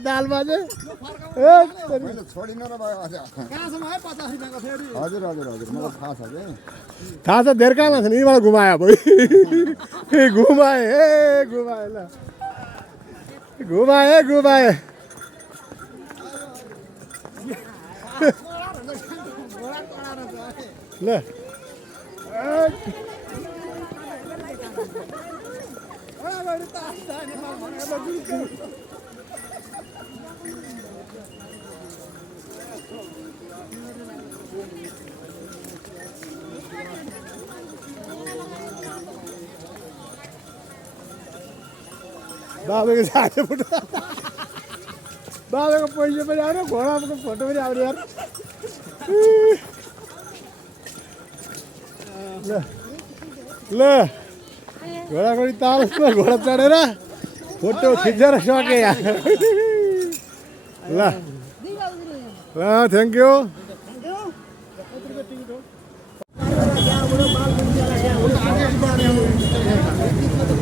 दालमा चाहिँ मैले छोडिन र भयो आज कहाँसम्म है 50 रुपियाँको फेरि हजुर हजुर हजुर मलाई थाहा छ कि थाहा छ धेर कहाँ लाग्छ नि यहीँबाट घुमायो अब घुमाए घुमाए ल घुमाए ल बाबेको साथी फोटो बाबेको पैसा पनि आउने घोडाको फोटो पनि आउने यार ल ल घोडाको तालमा घोडा चढेर फोटो खिचेर सके यार ल ल थ्याङ्क यू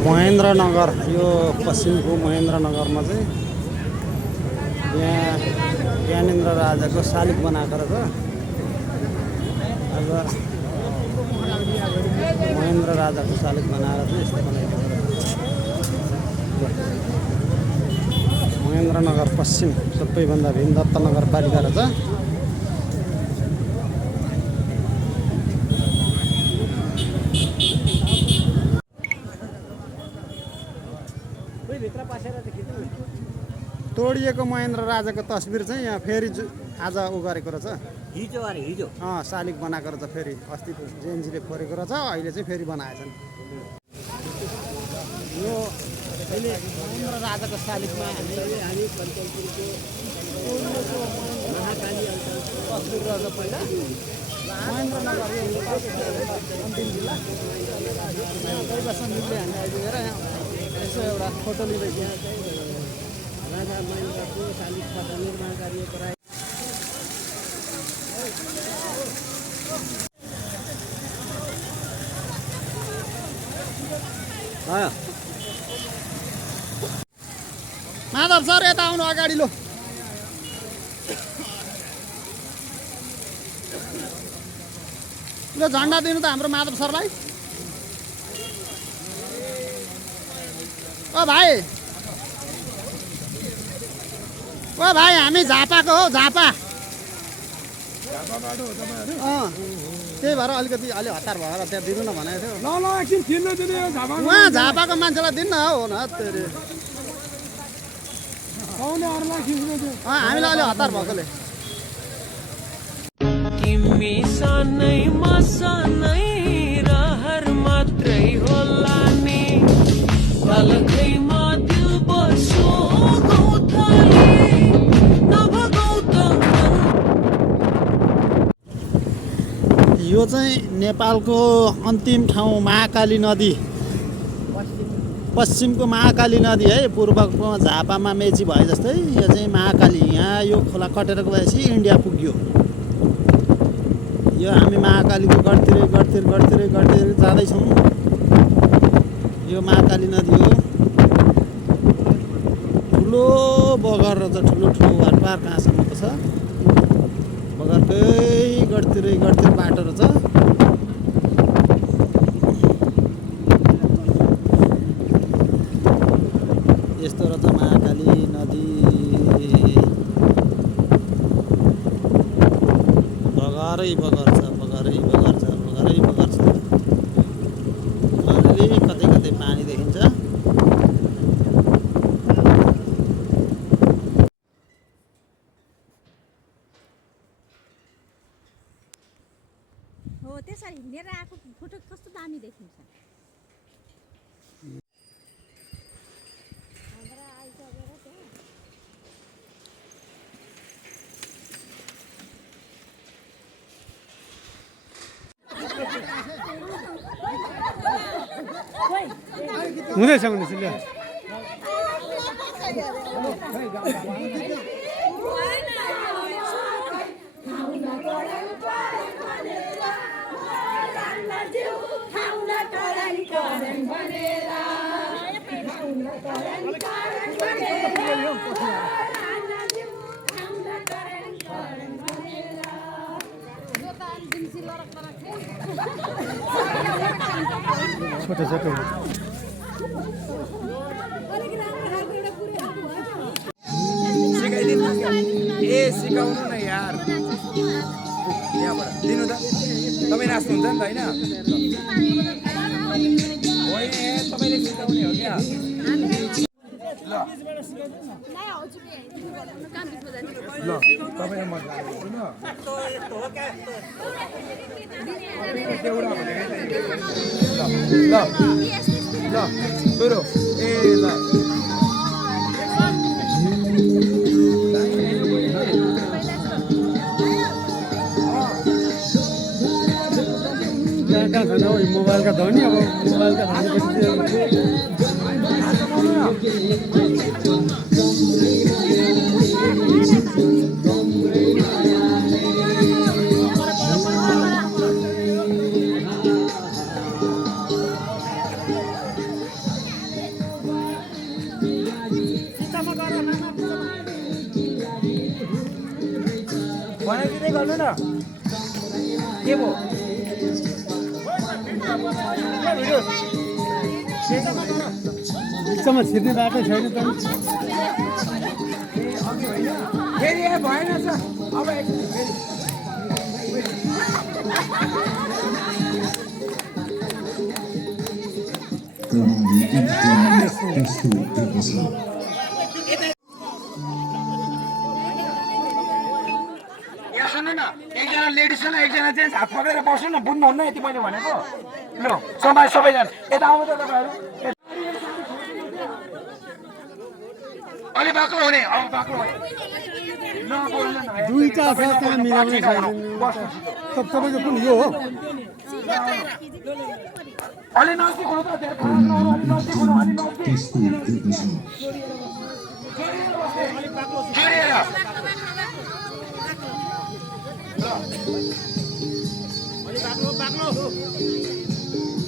महेन्द्रनगर यो पश्चिमको महेन्द्रनगरमा चाहिँ यहाँ ज्ञानेन्द्र राजाको शालिग बनाएको रहेछ आज महेन्द्र राजाको शालिग बनाएर चाहिँ यस्तो बनाएको महेन्द्रनगर पश्चिम सबैभन्दा भीमदत्त नगरपालिका रहेछ तोडिएको महेन्द्र राजाको तस्बिर चाहिँ यहाँ फेरि आज उ गरेको रहेछ हिजो अरे हिजो शालिग बनाएको रहेछ फेरि अस्ति जेएनजीले फोरेको रहेछ अहिले चाहिँ फेरि बनाएछन् यो अहिले महेन्द्र राजाको शालिगमा हामी कञ्चनपुरको महाकाली तस्बिर रहेछ पहिला महेन्द्रनगर अन्तिम जिल्ला दैवासन मिलले हामी अहिले हेर यसो एउटा फोटो लिँदैछ राजा महेन्द्रको शालिगबाट निर्माण गरिएको रहेछ माधव सर यता आउनु अगाडि लो झन्डा दिनु त हाम्रो माधव सरलाई ओ भाइ हामी झापाको हो झापा त्यही भएर अलिकति अलि हतार भएर त्यहाँ दिनु न भनेको थियो उहाँ झापाको मान्छेलाई दिनु न हो न हामीलाई अलि हतार भएकोले तिमी सनै म सनै रहर मात्रै होला नि बालकैमा दिल बसो गौथली नभगौतम यो चाहिँ नेपालको अन्तिम ठाउँ महाकाली नदी पश्चिमको महाकाली नदी है पूर्वको झापामा मेची भए जस्तै यो चाहिँ महाकाली यहाँ यो खोला कटेर गएपछि इन्डिया पुग्यो यो हामी महाकालीको गढतिरै जाँदैछौँ यो महाकाली नदी हो ठुलो बगर रहेछ ठुलो वारपार कहाँसम्म त छ बगरकै गढतिरै बाटो रहेछ यस्तो रहेछ महाकाली नदी बगरै बगर छ अलि कतै पानी देखिन्छ हो त्यसरी हिँडेर आएको फोटो कस्तो दामी देखिन्छ हुँदैछ छोटो छोटो सिकाइदिनु ए सिकाउनु न यार यहाँबाट दिनु त तपाईँ नाच्नुहुन्छ नि त होइन होइन तपाईँले सिकाउने हो क्या ल तपाईँलाई म जान्छु ल ल ल सुरु ए ल कहाँ खाना हो मोबाइल का धनी अब मोबाइल का खाने बनाइदिँदै गर्नु न के भयो बिचमा छिर्ने बाटो छैन त फेरि भएन सर अब एकछिन फेरि यहाँ सुन्नु न एकजना लेडिज छ न एकजना जेन्ट्स हात पक्रेर बस्नु न बुझ्नुहुन्न यति मैले भनेको ल समाज सबैजना यता आउनु त तपाईँहरू अलि बाक्लो हुने अब बाक्लो हुने नबोल्नु न दुईटा छ त्यहाँ मिलाउने छैन तपाईँको कुन यो हो अलि नजिक हुनु त धेरै खराब नहुनु अलि नजिक हुनु अलि नजिक जोडिएर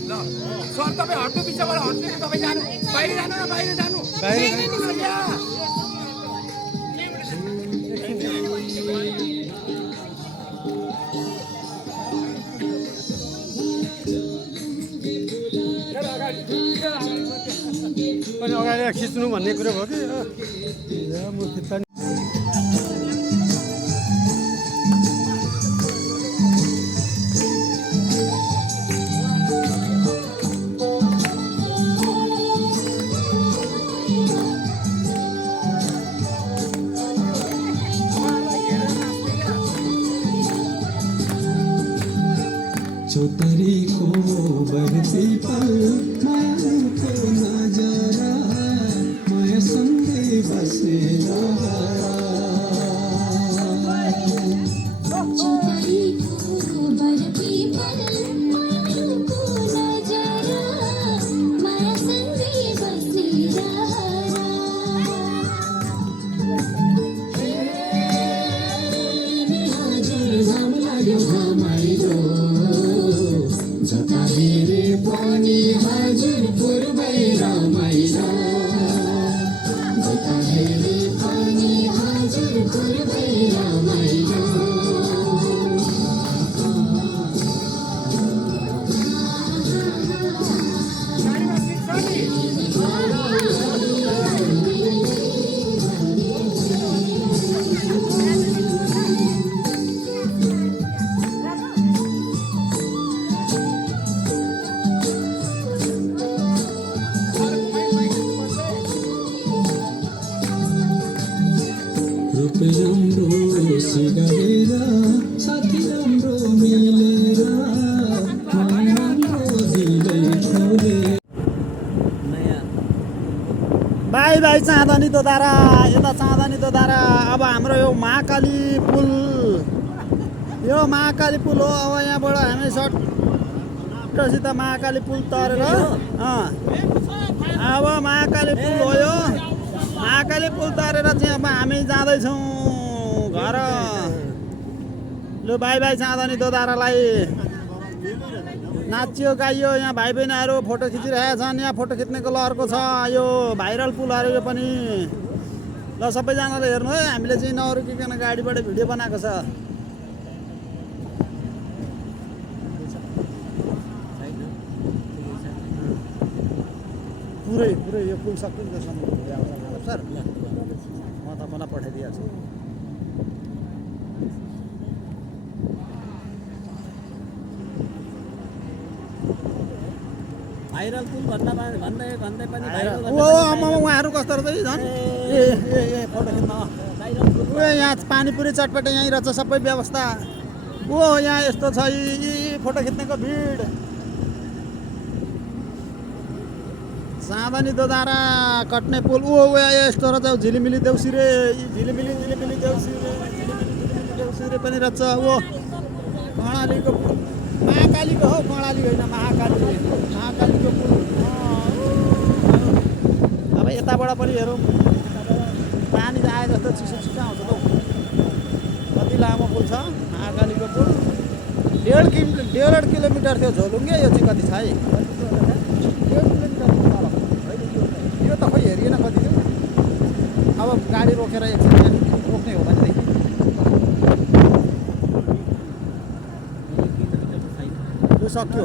ल सर तपाईँ हट्नु पिछाबाट हट्नु नि तपाईँ जानु बाहिर जानु न बाहिर जानु अनि अगाडि खिच्नु भन्ने कुरो भयो कि म खिच्दा चौतरीको बढ्ती पल मायाको नजरा मायासँगै बसेर राम्रो सिगारेर साथी राम्रो मिलेर राम्रो दिलै छोरे बाई बाई चाँदनी दोधारा यता चाँदनी दोधारा अब हाम्रो यो महाकाली पुल हो अब यहाँबाट हामी सट्टसित महाकाली पुल तरेर अब महाकाली पुल हो यो महाकाली पुल तरेर चाहिँ अब हामी जाँदैछौँ घर लु बाई बाई चाँदनी दोधारालाई नाच्यो गाइयो यहाँ भाइ बहिनीहरू फोटो खिचिरहेका छन् यहाँ फोटो खिच्नेको लहरको छ यो भाइरल पुलहरू यो पनि ल सबैजनाले हेर्नु है हामीले चाहिँ नरुकिकन गाडीबाट भिडियो बनाएको छ पुरै पुरै यो पुल सकिन्छ समुद्र सर म तपाईँलाई पठाइदिइहाल्छु भाइरल पुल भन्दै पनि उहाँहरू कस्तो रहेछ झन् ए फोटो खिच्न यहाँ पानी पुरै चटपटे यहीँ रहेछ सबै व्यवस्था यहाँ यस्तो छ यी फोटो खिच्नेको भिड साँधनी दोधारा कट्ने पुल यस्तो रहेछ झिलिमिली देउसिरे झिलिमिली देउसिरे पनि रहेछ कर्णालीको महाकालीको हो कर्णाली होइन महाकालीको पुल अब यताबाट पनि हेरौँ पानी आए जस्तो चिसो आउँछ त कति लामो पुल छ महाकालीको पुल 1.5 किलोमिटर थियो झोलुङ्गे यो चाहिँ कति छ है 1.5 किलोमिटर यो त खोइ हेरिएन कति थियो अब गाडी रोकेर एकछिन रोक्ने हो भनेदेखि यो सक्यो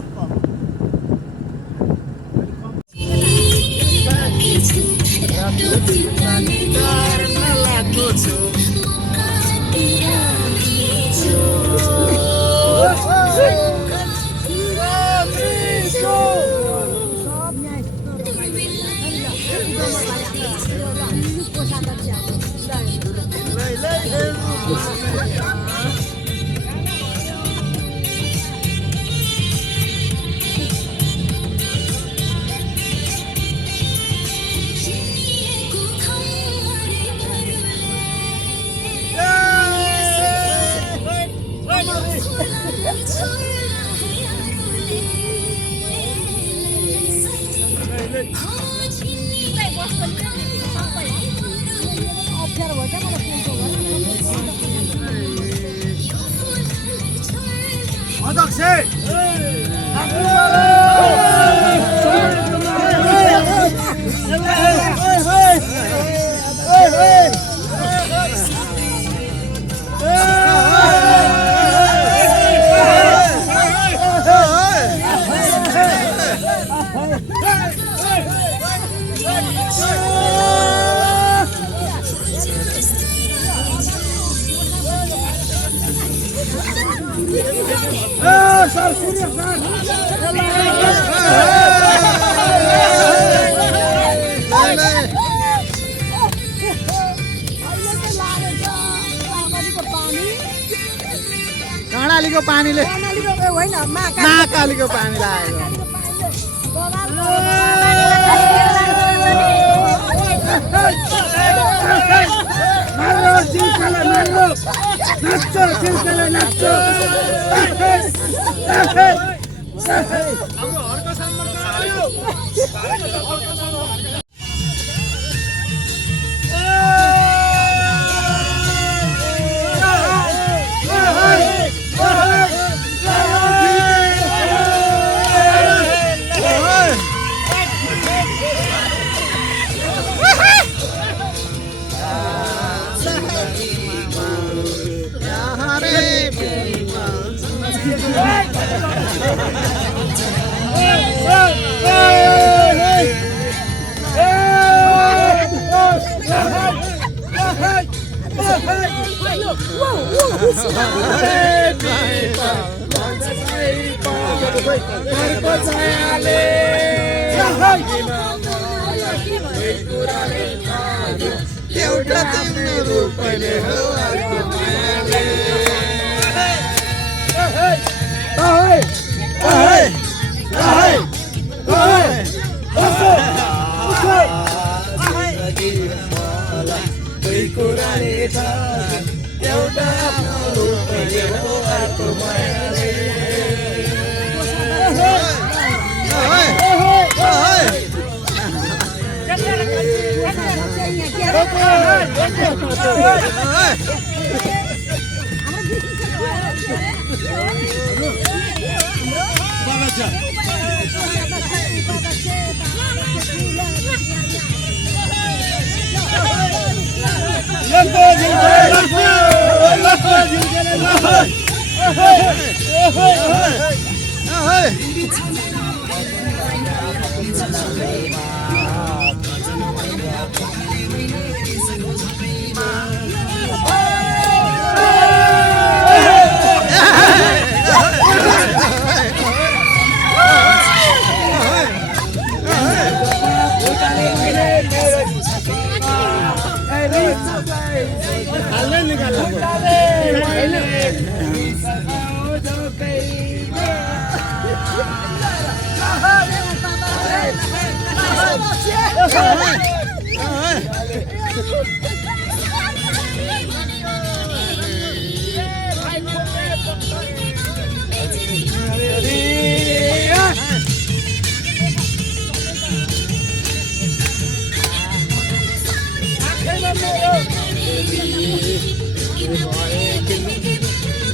कर्णालीको पानीले महाकालीको पानी लाग्यो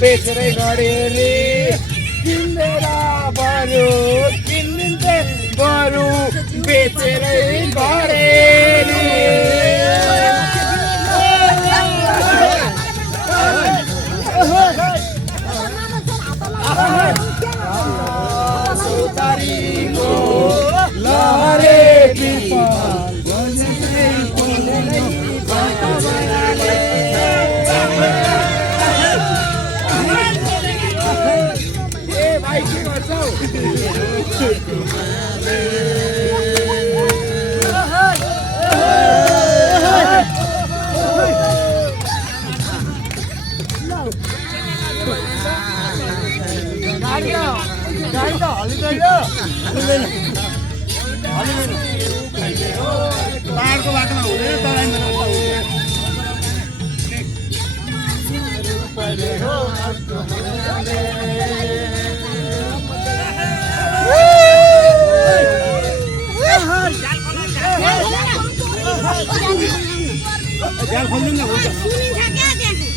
बेचेरै गरे रे किनेर बरु किनिन्थे बरु बेचेरै गरे रे सौतारीको लहरे पाहाडको बाटोमा हुँदैन तराईमा जाल खोल्नु न हुन्छ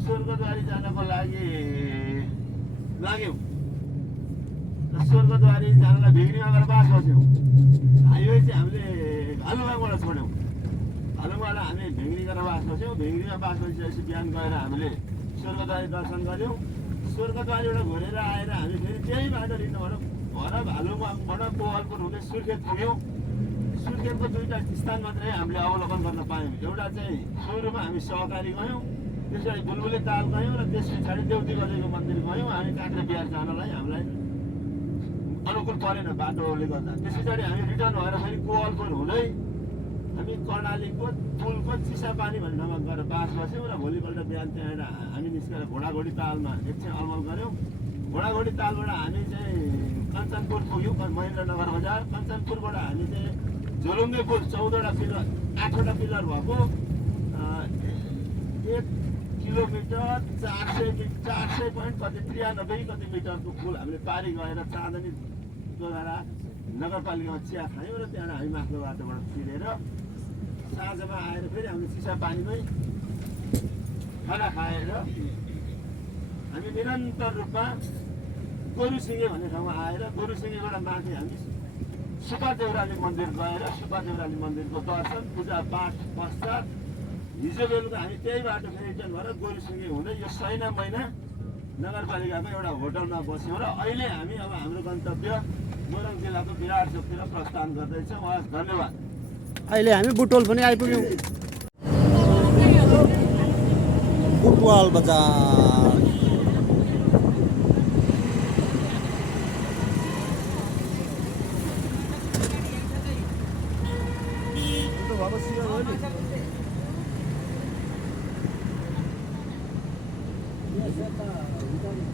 स्वर्गद्वारी जानको लागि लाग्यौँ स्वर्गद्वारी जानलाई भेग्रीमा गएर बास बस्यौँ हाइवे चाहिँ हामीले भालुङबाट छोड्यौँ भालुङबाट हामी भेग्री गरेर बास बस्यौँ भेग्रीमा बास बसिसकेपछि बिहान गएर हामीले स्वर्गद्वारी दर्शन गऱ्यौँ स्वर्गद्वारीबाट घुरेर आएर हामी फेरि त्यही बाटो रिटर्न भएर भालुङबाट पोहलपुर हुँदै सुर्खेत पुग्यौँ सुर्खेतको दुईवटा स्थान मात्रै हामीले अवलोकन गर्न पायौँ एउटा चाहिँ सुरुमा हामी सहकारी गयौँ त्यस पछाडि बुलबुले ताल गयौँ र त्यस पछाडि देउती गजेको मन्दिर गयौँ हामी काँक्रे बिहार जानलाई हामीलाई अनुकूल परेन बाटोले गर्दा त्यस पछाडि हामी रिटर्न भएर फेरि कोवलपुर हुँदै हामी कर्णालीको पुलको चिसापानी भन्ने ठाउँमा गएर बास बस्यौँ र भोलिपल्ट बिहान त्यहाँबाट हामी निस्केर घोडाघोडी तालमा एकछिन अलमल गऱ्यौँ घोडाघोडी तालबाट हामी चाहिँ कञ्चनपुर पुग्यौँ महेन्द्रनगर बजार कञ्चनपुरबाट हामी चाहिँ झोलुङ्गे पुल 14वटा पिलर 8वटा पिलर भएको 1 किलोमिटर 400 point कति 93 कति मिटरको पुल हामीले पारी गएर चाँदनी दोधारा नगरपालिकामा चिया खायौँ र त्यहाँबाट हामी माथिल्लो बाटोबाट फिरेर साँझमा आएर फेरि हामी चिसापानीमै खाना खाएर हामी निरन्तर रूपमा गोरुसिङे भन्ने ठाउँमा आएर गोरुसिङेबाट माथि हामी सुब्बा देउराली मन्दिर गएर सुब्बा देउराली मन्दिरको दर्शन पूजापाठ पश्चात हिजो बेलुका हामी त्यही बाटो फेरि रिटर्न भएर गोरुसिङे हुँदै यो सैना महिना नगरपालिकाको एउटा होटलमा बस्यौँ र अहिले हामी अब हाम्रो गन्तव्य मोरङ जिल्लाको विराट चोकतिर प्रस्थान गर्दैछ। हस्, धन्यवाद। अहिले हामी बुटवल पनि आइपुग्यौँ। बुटवल बजार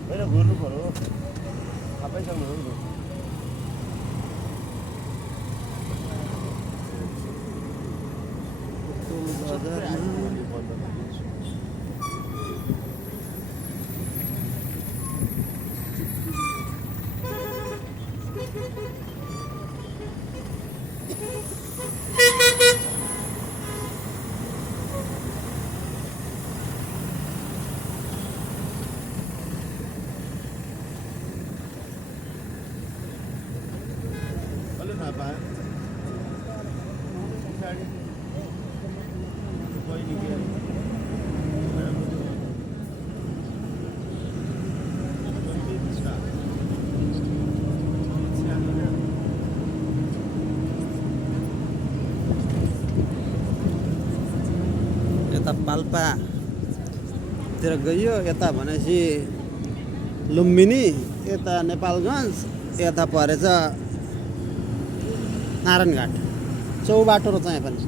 होइन घुर्नु पर्यो सबैसँग घुर्नु। यता पाल्पातिर गइयो, यता भनेपछि लुम्बिनी, यता नेपालगञ्ज, यता परेछ नारायणघाट। चौबाटो र चाहिँ पनि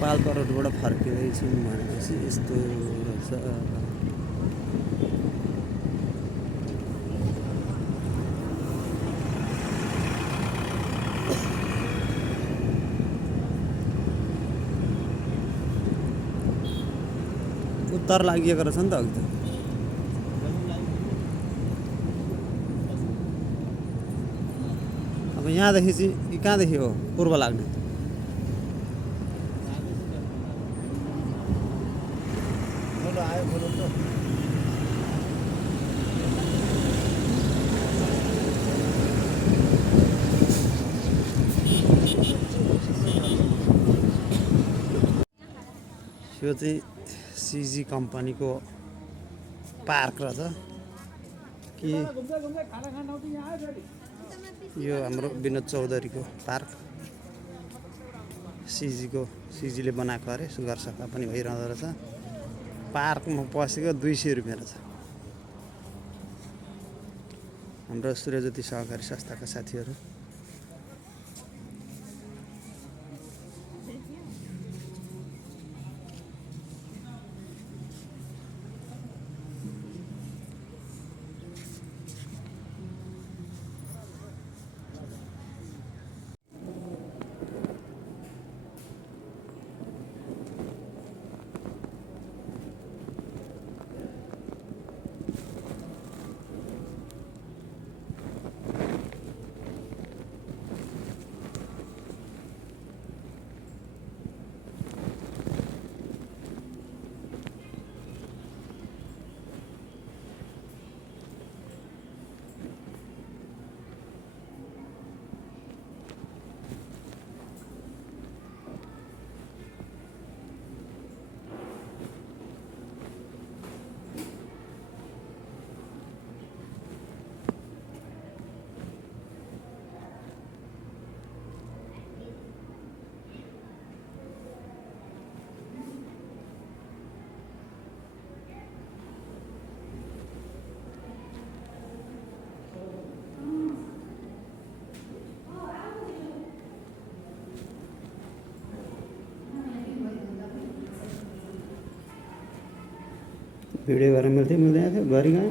पाल्पा रोडबाट फर्किँदैछौँ भनेपछि यस्तो रहेछ। उत्तर लागिएको रहेछ नि त अघि त। अब यहाँदेखि चाहिँ कि कहाँदेखि हो पूर्व लाग्ने? यो चाहिँ सिजी कम्पनीको पार्क रहेछ कि यो हाम्रो विनोद चौधरीको पार्क। सिजीले बनाएको अरे, सुगर सफा पनि भइरहँदो रहेछ। पार्कमा पसेको 200 रुपियाँ रहेछ। हाम्रो सूर्यज्योति सहकारी संस्थाका साथीहरू भिडियो गरेर मिल्दैन थियो, गरी गएँ।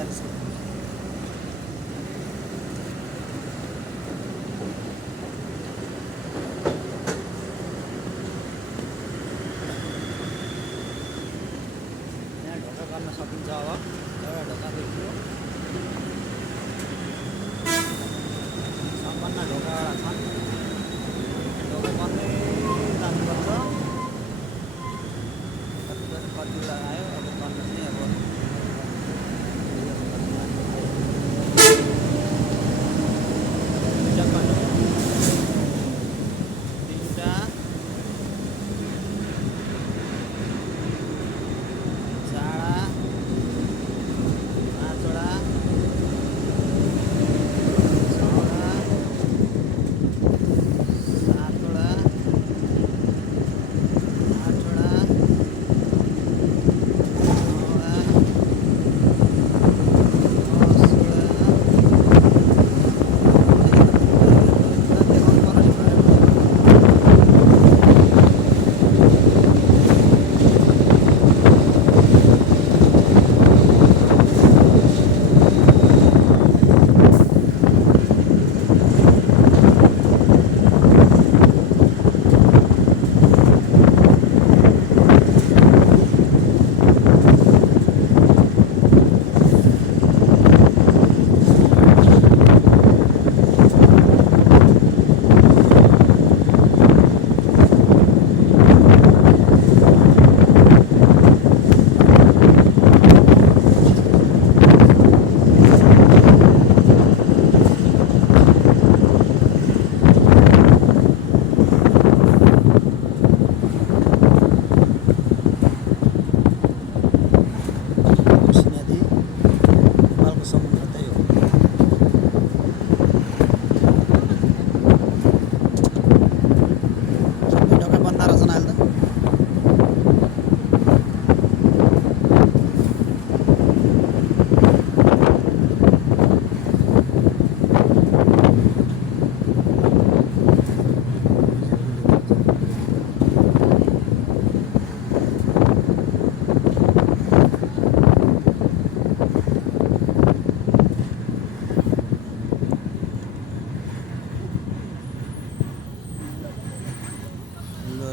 यहाँ ढोका गर्न सकिन्छ अब एउटा ढोका देखियो सम्पन्न ढोका छन् ढोका बन्दै जानुपर्छ कतिवटा आयो अब बन्द चाहिँ अब दुईवटा बाटो तिनवटा चारवटा पाँचवटा छवटा सातवटा आठवटा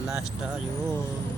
लास्ट यो